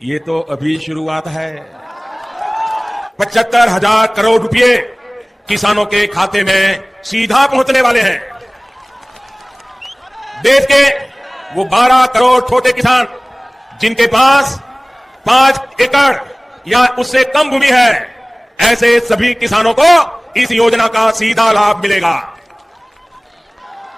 ये तो अभी शुरुआत है। 75,000 करोड़ रुपए किसानों के खाते में सीधा पहुंचने वाले हैं। देश के वो 12 करोड़ छोटे किसान जिनके पास 5 एकड़ या उससे कम भूमि है, ऐसे सभी किसानों को इस योजना का सीधा लाभ मिलेगा।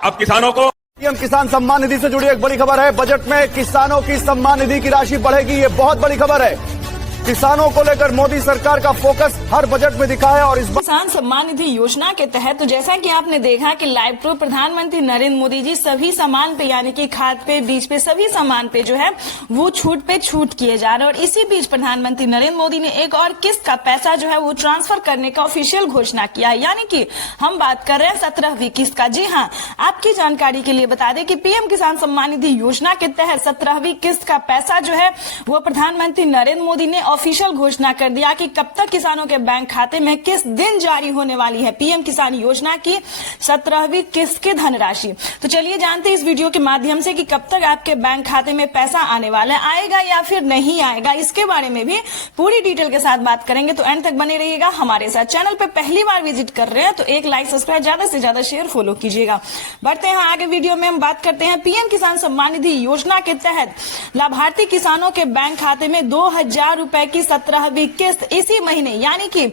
अब किसानों को पीएम किसान सम्मान निधि से जुड़ी एक बड़ी खबर है। बजट में किसानों की सम्मान निधि की राशि बढ़ेगी, ये बहुत बड़ी खबर है। किसानों को लेकर मोदी सरकार का फोकस हर बजट में दिखा है। और इस किसान सम्मान निधि योजना के तहत तो जैसा कि आपने देखा कि लाइव प्रो प्रधानमंत्री नरेंद्र मोदी जी सभी सामान पे यानी कि खाद पे, बीज पे, सभी सामान पे जो है वो छूट पे छूट किए जा रहे हैं। और इसी बीच प्रधानमंत्री नरेंद्र मोदी ने एक और किस्त का पैसा जो है वो ट्रांसफर करने का ऑफिशियल घोषणा किया है, यानी कि हम बात कर रहे हैं 17वीं किस्त का। जी हाँ, आपकी जानकारी के लिए बता दें कि पीएम किसान सम्मान निधि योजना के तहत 17वीं किस्त का पैसा जो है वो प्रधानमंत्री नरेंद्र मोदी ने ऑफिशियल घोषणा कर दिया कि कब तक किसानों के बैंक खाते में किस दिन जारी होने वाली है पीएम किसान योजना की 17वीं किस्त की धनराशि। तो चलिए जानते हैं इस वीडियो के माध्यम से कि कब तक आपके बैंक खाते में पैसा आने वाला है, आएगा या फिर नहीं आएगा, इसके बारे में भी पूरी डिटेल के साथ बात करेंगे। तो एंड तक बने रहिएगा हमारे साथ। चैनल पे पहली बार विजिट कर रहे हैं तो एक लाइक, सब्सक्राइब, ज्यादा से ज्यादा शेयर, फॉलो कीजिएगा। बढ़ते हैं आगे वीडियो में। हम बात करते हैं पीएम किसान सम्मान निधि योजना के तहत लाभार्थी किसानों के बैंक खाते में 2,000 रुपए की 17वीं किस्त इसी महीने यानी कि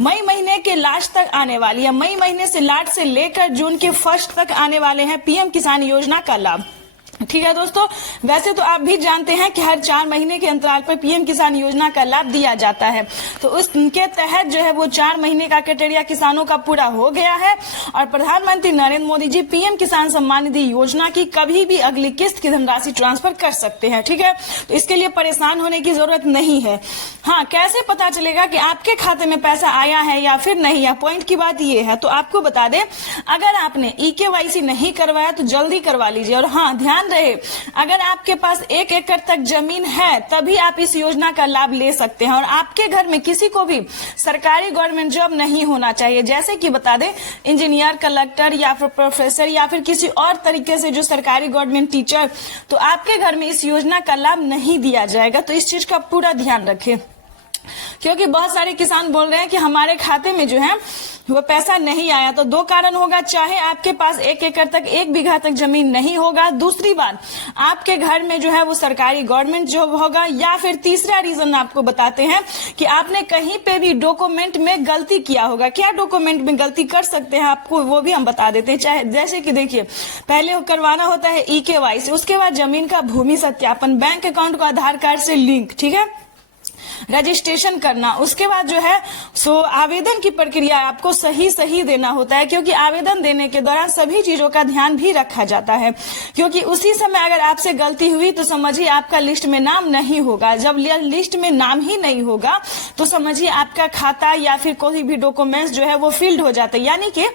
मई महीने के लास्ट तक आने वाली है। मई महीने से लास्ट से लेकर जून के फर्स्ट तक आने वाले हैं पीएम किसान योजना का लाभ। ठीक है दोस्तों, वैसे तो आप भी जानते हैं कि हर 4 महीने के अंतराल पर पीएम किसान योजना का लाभ दिया जाता है। तो उसके तहत जो है वो 4 महीने का क्राइटेरिया किसानों का पूरा हो गया है और प्रधानमंत्री नरेंद्र मोदी जी पीएम किसान सम्मान निधि योजना की कभी भी अगली किस्त की धनराशि ट्रांसफर कर सकते हैं। ठीक है, तो इसके लिए परेशान होने की जरूरत नहीं है। हाँ, कैसे पता चलेगा कि आपके खाते में पैसा आया है या फिर नहीं है, पॉइंट की बात ये है। तो आपको बता दें, अगर आपने EKYC नहीं करवाया तो जल्दी करवा लीजिए। और हाँ, ध्यान रहे, अगर आपके पास 1 एकड़ तक जमीन है तभी आप इस योजना का लाभ ले सकते हैं। और आपके घर में किसी को भी सरकारी गवर्नमेंट जॉब नहीं होना चाहिए, जैसे कि बता दें इंजीनियर, कलेक्टर या फिर प्रोफेसर या फिर किसी और तरीके से जो सरकारी गवर्नमेंट टीचर, तो आपके घर में इस योजना का लाभ नहीं दिया जाएगा। तो इस चीज का पूरा ध्यान रखें, क्योंकि बहुत सारे किसान बोल रहे हैं कि हमारे खाते में जो है वो पैसा नहीं आया। तो 2 कारण होगा, चाहे आपके पास 1 एकड़ तक, 1 बीघा तक जमीन नहीं होगा, दूसरी बात आपके घर में जो है वो सरकारी गवर्नमेंट जॉब होगा, या फिर तीसरा रीजन आपको बताते हैं कि आपने कहीं पे भी डॉक्यूमेंट में गलती किया होगा। क्या डॉक्यूमेंट में गलती कर सकते हैं आपको वो भी हम बता देते हैं। चाहे जैसे कि देखिए, पहले करवाना होता है EKYC, उसके बाद जमीन का भूमि सत्यापन, बैंक अकाउंट को आधार कार्ड से लिंक, ठीक है, रजिस्ट्रेशन करना, उसके बाद जो है आवेदन की प्रक्रिया आपको सही देना होता है, क्योंकि आवेदन देने के दौरान सभी चीजों का ध्यान भी रखा जाता है। क्योंकि उसी समय अगर आपसे गलती हुई तो समझिए आपका लिस्ट में नाम नहीं होगा। जब लिस्ट में नाम ही नहीं होगा तो समझिए आपका खाता या फिर कोई भी डॉक्यूमेंट्स जो है वो फील्ड हो जाता है, यानी कि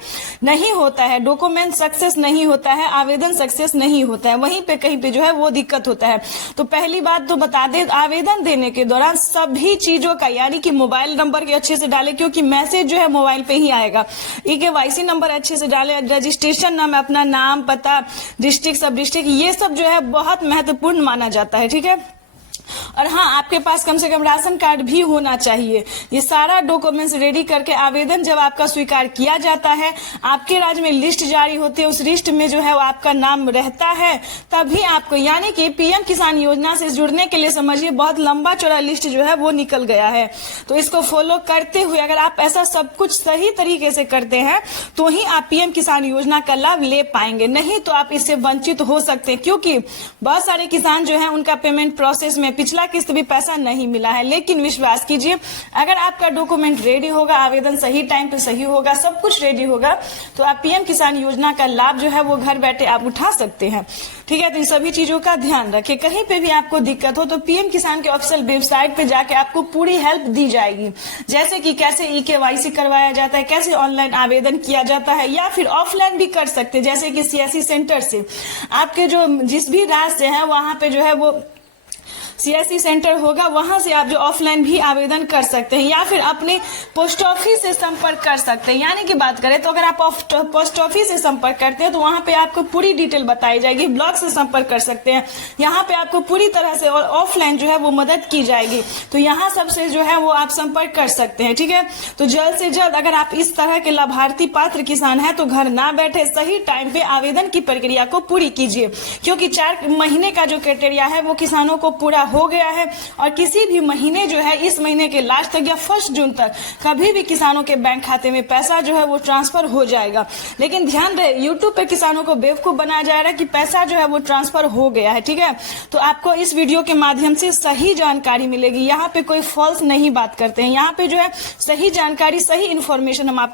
नहीं होता है, डॉक्यूमेंट सक्सेस नहीं होता है, आवेदन सक्सेस नहीं होता है, वहीं पे कहीं पे जो है वो दिक्कत होता है। तो पहली बात तो बता दें, आवेदन देने के दौरान सभी चीजों का यानी कि मोबाइल नंबर के अच्छे से डालें, क्योंकि मैसेज जो है मोबाइल पे ही आएगा। EKYC नंबर अच्छे से डालें, रजिस्ट्रेशन नाम, अपना नाम, पता, डिस्ट्रिक्ट, सब डिस्ट्रिक्ट, ये सब जो है बहुत महत्वपूर्ण माना जाता है। ठीक है, और हाँ, आपके पास कम से कम राशन कार्ड भी होना चाहिए। ये सारा डॉक्यूमेंट्स रेडी करके आवेदन जब आपका स्वीकार किया जाता है, आपके राज्य में लिस्ट जारी होती है, उस लिस्ट में जो है वो आपका नाम रहता है, तभी आपको, यानी कि पीएम किसान योजना से जुड़ने के लिए समझिए बहुत लंबा चौड़ा लिस्ट जो है वो निकल गया है। तो इसको फॉलो करते हुए अगर आप ऐसा सब कुछ सही तरीके से करते हैं तो ही आप पीएम किसान योजना का लाभ ले पाएंगे, नहीं तो आप इससे वंचित हो सकते हैं। क्योंकि बहुत सारे किसान जो है उनका पेमेंट प्रोसेस में पिछला किस्त भी पैसा नहीं मिला है। लेकिन विश्वास कीजिए, अगर आपका डॉक्यूमेंट रेडी होगा, आवेदन सही टाइम पे सही होगा, सब कुछ रेडी होगा, तो आप पीएम किसान योजना का लाभ जो है वो घर बैठे आप उठा सकते हैं। ठीक है, तो इन सभी चीजों का ध्यान रखें। कहीं पे भी आपको दिक्कत हो तो पीएम किसान के ऑफिशियल वेबसाइट पे जाके आपको पूरी हेल्प दी जाएगी, जैसे कि कैसे EKYC करवाया जाता है, कैसे ऑनलाइन आवेदन किया जाता है, या फिर ऑफलाइन भी कर सकते हैं, जैसे कि CSC सेंटर से आपके जो जिस भी राज्य से है वहां पे जो है वो CSC सेंटर होगा, वहां से आप जो ऑफलाइन भी आवेदन कर सकते हैं, या फिर अपने पोस्ट ऑफिस से संपर्क कर सकते हैं। यानी कि बात करें तो अगर आप पोस्ट ऑफिस से संपर्क करते हैं तो वहां पे आपको पूरी डिटेल बताई जाएगी। ब्लॉक से संपर्क कर सकते हैं, यहाँ पे आपको पूरी तरह से और ऑफलाइन जो है वो मदद की जाएगी। तो यहाँ सबसे जो है वो आप संपर्क कर सकते हैं, ठीक है। तो जल्द से जल्द अगर आप इस तरह के लाभार्थी पात्र किसान हैं तो घर ना बैठे, सही टाइम पे आवेदन की प्रक्रिया को पूरी कीजिए, क्योंकि 4 महीने का जो क्राइटेरिया है वो किसानों को पूरा हो गया है। और किसी भी महीने जो है इस महीने के लास्ट तक या 1 जून तक कभी भी किसानों के बैंक खाते में पैसा जो है वो ट्रांसफर हो जाएगा। लेकिन ध्यान रहे, यूट्यूब पे किसानों को बेवकूफ बनाया जा रहा है कि पैसा जो है वो ट्रांसफर हो गया है, ठीक है। तो आपको इस वीडियो के माध्यम से सही जानकारी मिलेगी। यहाँ पे कोई फॉल्स नहीं बात करते हैं, यहाँ पे जो है सही जानकारी, सही इन्फॉर्मेशन हम आपको